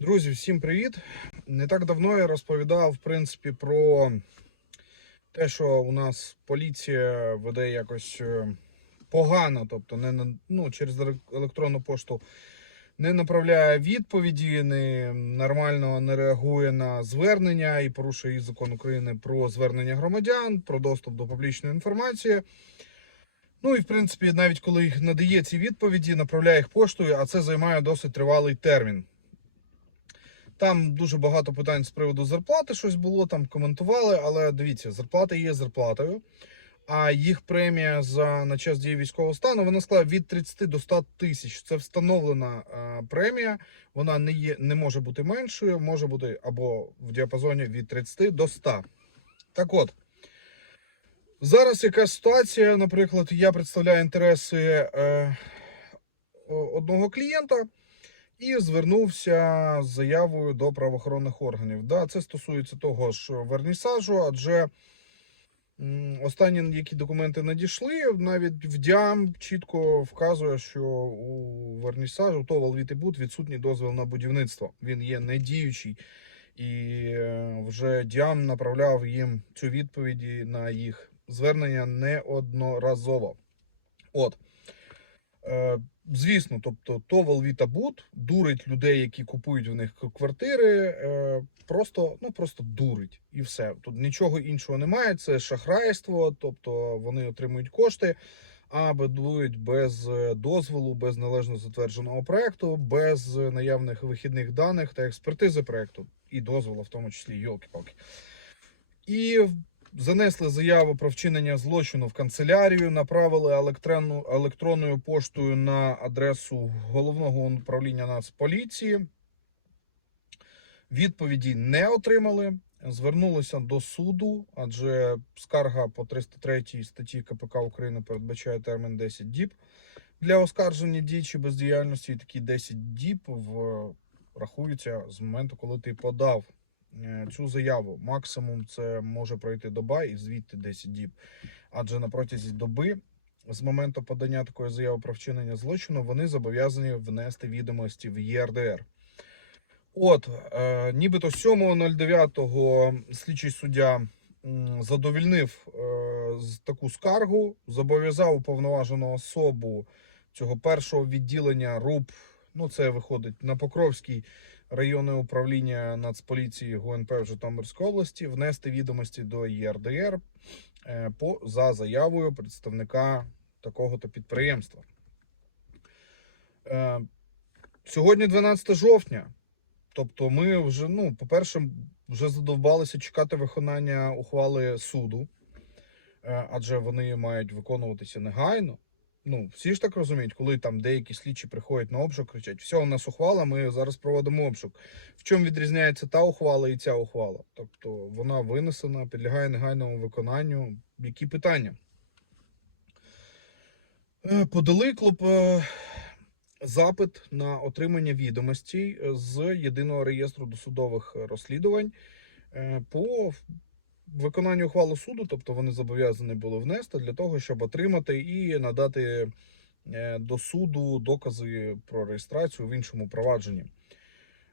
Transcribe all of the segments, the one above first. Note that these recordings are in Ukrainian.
Друзі, всім привіт! Не так давно я розповідав, в принципі, про те, що у нас поліція веде якось е, погано, тобто не ну, через електронну пошту не направляє відповіді, не нормально не реагує на звернення і порушує і закон України про звернення громадян, про доступ до публічної інформації. Ну і в принципі, навіть коли їх надає ці відповіді, направляє їх поштою, а це займає досить тривалий термін. Там дуже багато питань з приводу зарплати, щось було, там коментували, але дивіться, зарплата є зарплатою. А їх премія за на час дії військового стану вона склала від 30 до 100 тисяч. Це встановлена е, премія. Вона не є, не може бути меншою, може бути або в діапазоні від 30 до 100. Так от. Зараз яка ситуація? Наприклад, я представляю інтереси е, одного клієнта і звернувся з заявою до правоохоронних органів. Да, це стосується того ж вернісажу, адже останні які документи надійшли, навіть в ДІАМ чітко вказує, що у вернісажу ТОВ «Алвітибуд» відсутній дозвіл на будівництво. Він є недіючий. І е, вже Діам направляв їм цю відповіді на їх звернення неодноразово. От. Звісно, тобто Товал Вітабут дурить людей, які купують в них квартири. Е, просто, ну, просто дурить і все. Тут нічого іншого немає. Це шахрайство, тобто вони отримують кошти, а будують без е, дозволу, без належно затвердженого проекту, без е, наявних вихідних даних та експертизи проекту і дозволу, в тому числі йолки-палки. І занесли заяву про вчинення злочину в канцелярію, направили електронну, електронною поштою на адресу головного управління Нацполіції. Відповіді не отримали. Звернулися до суду, адже скарга по 303 статті КПК України передбачає термін 10 діб для оскарження дій чи бездіяльності. І такі 10 діб в, рахуються з моменту, коли ти подав цю заяву. Максимум це може пройти доба і звідти 10 діб. Адже на протязі доби, з моменту подання такої заяви про вчинення злочину, вони зобов'язані внести відомості в ЄРДР. От, е, нібито 7.09 слідчий суддя задовільнив е, таку скаргу, зобов'язав уповноважену особу цього першого відділення РУП, ну це виходить на Покровський районне управління Нацполіції ГУНП в Житомирській області, внести відомості до ЄРДР е, по, за заявою представника такого-то підприємства. Е, сьогодні 12 жовтня. Тобто, ми вже, ну, по-перше, вже задовбалися чекати виконання ухвали суду, е, адже вони мають виконуватися негайно. Ну, всі ж так розуміють, коли там деякі слідчі приходять на обшук, кричать: все, у нас ухвала, ми зараз проводимо обшук. В чому відрізняється та ухвала і ця ухвала? Тобто вона винесена, підлягає негайному виконанню. Які питання? Е, Подали клоп е, запит на отримання відомостей з єдиного реєстру досудових розслідувань е, по виконанню ухвали суду, тобто вони зобов'язані були внести для того, щоб отримати і надати е, до суду докази про реєстрацію в іншому провадженні.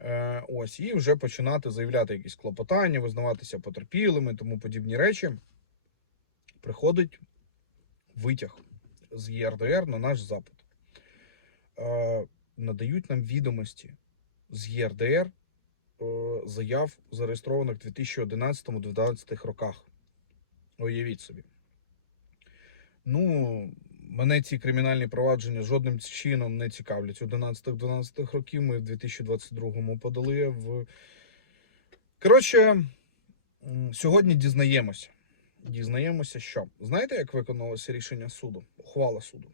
Е, Ось, і вже починати заявляти якісь клопотання, визнаватися потерпілими, тому подібні речі. Приходить витяг з ЄРДР на наш запит. Е, Надають нам відомості з ЄРДР заяв, зареєстрованих в 2011-2012 роках. Уявіть собі. Ну, мене ці кримінальні провадження жодним чином не цікавлять. 11-12 років ми в 2022-му подали в. Коротше, сьогодні дізнаємося. Дізнаємося, що. Знаєте, як виконалося рішення суду, ухвала суду?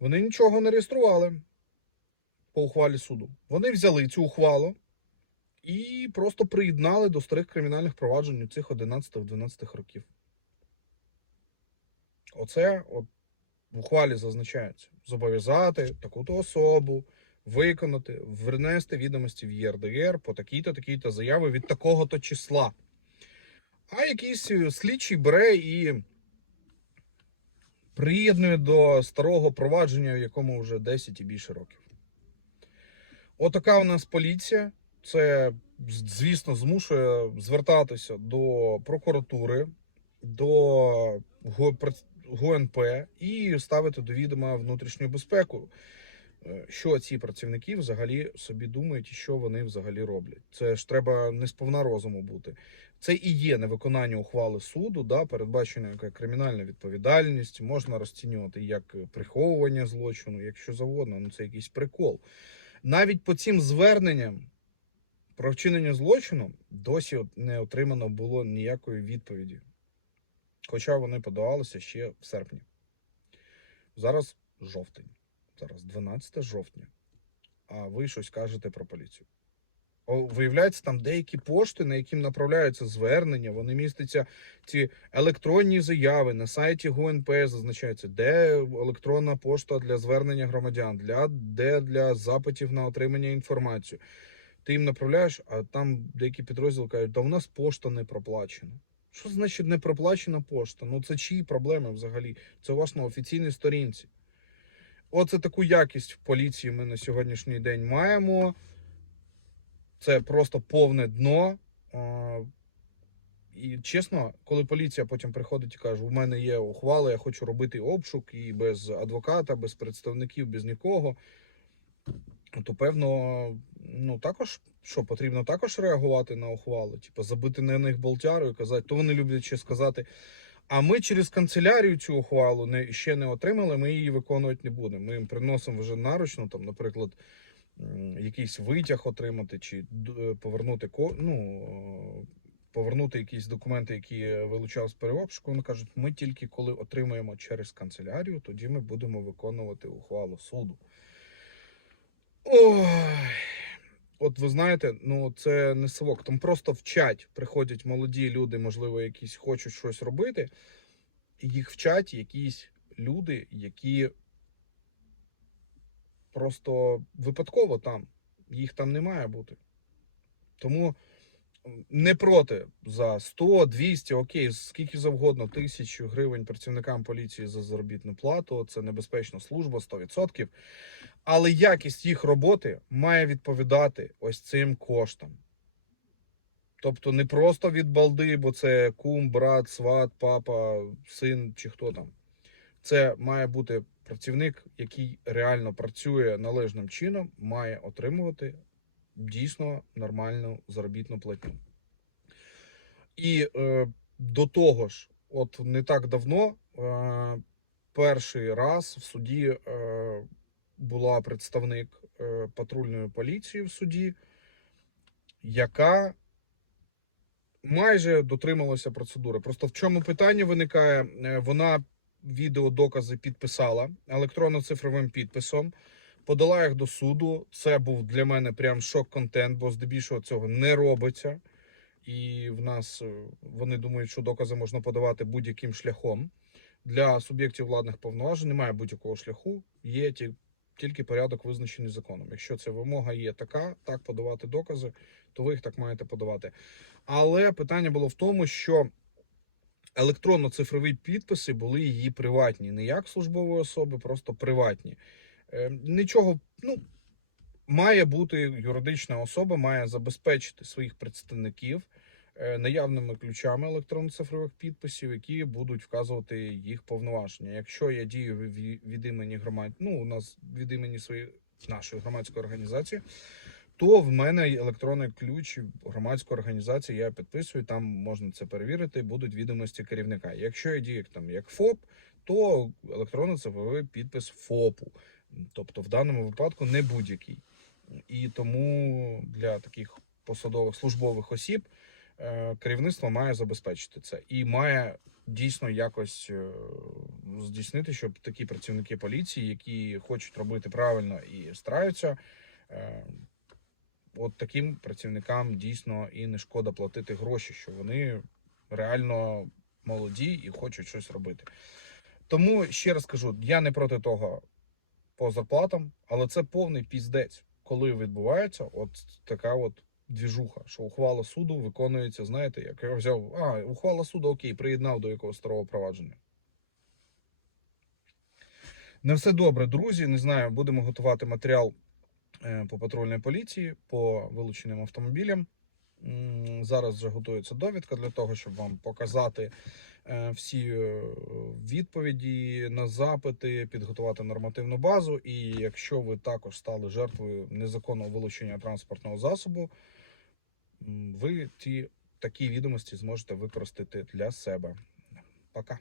Вони нічого не реєстрували по ухвалі суду. Вони взяли цю ухвалу і просто приєднали до старих кримінальних проваджень у цих 11-12 років. Оце от в ухвалі зазначається: зобов'язати таку-то особу виконати, внести відомості в ЄРДР по такій-то, такій-то заяви від такого-то числа. А якийсь е, слідчий бере і приєднує до старого провадження, в якому вже 10 і більше років. Отака у нас поліція. Це, звісно, змушує звертатися до прокуратури, до ГУНП і ставити до відома внутрішню безпеку. Е, Що ці працівники взагалі собі думають і що вони взагалі роблять? Це ж треба не сповна розуму бути. Це і є невиконання ухвали суду, да, передбачена яка кримінальна відповідальність, можна розцінювати як приховування злочину, якщо завгодно, ну це якийсь прикол. Навіть по цим зверненням про вчинення злочину досі не отримано було ніякої відповіді. Хоча вони подавалися ще в серпні. Зараз жовтень. Зараз 12 жовтня. А ви щось кажете про поліцію. О, виявляється, там деякі пошти, на яким направляються звернення, вони містяться ці електронні заяви на сайті ГУНП зазначається, де електронна пошта для звернення громадян, для, де для запитів на отримання інформації. Ти їм направляєш, а там деякі підрозділи кажуть, та у нас пошта не проплачена. Що значить не проплачена пошта? Ну це чиї проблеми взагалі? Це у вас на офіційній сторінці. Оце таку якість в поліції ми на сьогоднішній день маємо. Це просто повне дно. І чесно, коли поліція потім приходить і каже, у мене є ухвала, я хочу робити обшук і без адвоката, без представників, без нікого, то певно, ну також що потрібно також реагувати на ухвали, типу забити на них болтяру і казати, то вони люблять ще сказати. А ми через канцелярію цю ухвалу не, ще не отримали, ми її виконувати не будемо. Ми їм приносимо вже наручно, там, наприклад, якийсь витяг отримати чи е, повернути ну, е, повернути якісь документи, які вилучав з переобшуку. Вони кажуть, ми тільки коли отримаємо через канцелярію, тоді ми будемо виконувати ухвалу суду. Ой. От ви знаєте, ну це не совок. Там просто вчать, приходять молоді люди, можливо, якісь хочуть щось робити, і їх вчать якісь люди, які просто випадково там, їх там не має бути. Тому не проти за 100, 200, окей, скільки завгодно тисяч гривень працівникам поліції за заробітну плату. Це небезпечна служба 100%. Але якість їх роботи має відповідати ось цим коштам. Тобто не просто від балди, бо це кум, брат, сват, папа, син чи хто там. Це має бути працівник, який реально працює належним чином, має отримувати дійсно нормальну заробітну платню. І е, до того ж, от не так давно, е, перший раз в суді е, була представник е, патрульної поліції в суді, яка майже дотрималася процедури. Просто в чому питання виникає? Е, Вона відеодокази підписала електронно-цифровим підписом, подала їх до суду. Це був для мене прям шок-контент, бо здебільшого цього не робиться. І в нас е, вони думають, що докази можна подавати будь-яким шляхом. Для суб'єктів владних повноважень немає будь-якого шляху, є ті, тільки порядок визначений законом. Якщо ця вимога є така, так подавати докази, то ви їх так маєте подавати. Але питання було в тому, що електронно-цифрові підписи були її приватні, не як службової особи, просто приватні. Е, Нічого, ну, має бути юридична особа, має забезпечити своїх представників е, наявними ключами електронно-цифрових підписів, які будуть вказувати їх повноваження. Якщо я дію ві- від імені громад, ну у нас від імені своєї нашої громадської організації, то в мене електронний ключ громадської організації, я підписую, там можна це перевірити, будуть відомості керівника. Якщо я дію як там як ФОП, то електронно цифровий підпис ФОПу. Тобто в даному випадку не будь-який. І тому для таких посадових службових осіб е, керівництво має забезпечити це і має дійсно якось е, здійснити, щоб такі працівники поліції, які хочуть робити правильно і стараються, е, от таким працівникам дійсно і не шкода платити гроші, що вони реально молоді і хочуть щось робити. Тому ще раз кажу, я не проти того по зарплатам, але це повний піздець, коли відбувається от така от двіжуха, що ухвала суду виконується, знаєте, як я взяв, а, ухвала суду, окей, приєднав до якогось старого провадження. Не все добре, друзі. Не знаю, будемо готувати матеріал е, по патрульній поліції по вилученим автомобілям. Зараз вже готується довідка для того, щоб вам показати е, всі е, відповіді на запити, підготувати нормативну базу. І якщо ви також стали жертвою незаконного вилучення транспортного засобу, ви ті такі відомості зможете використати для себе. Пока.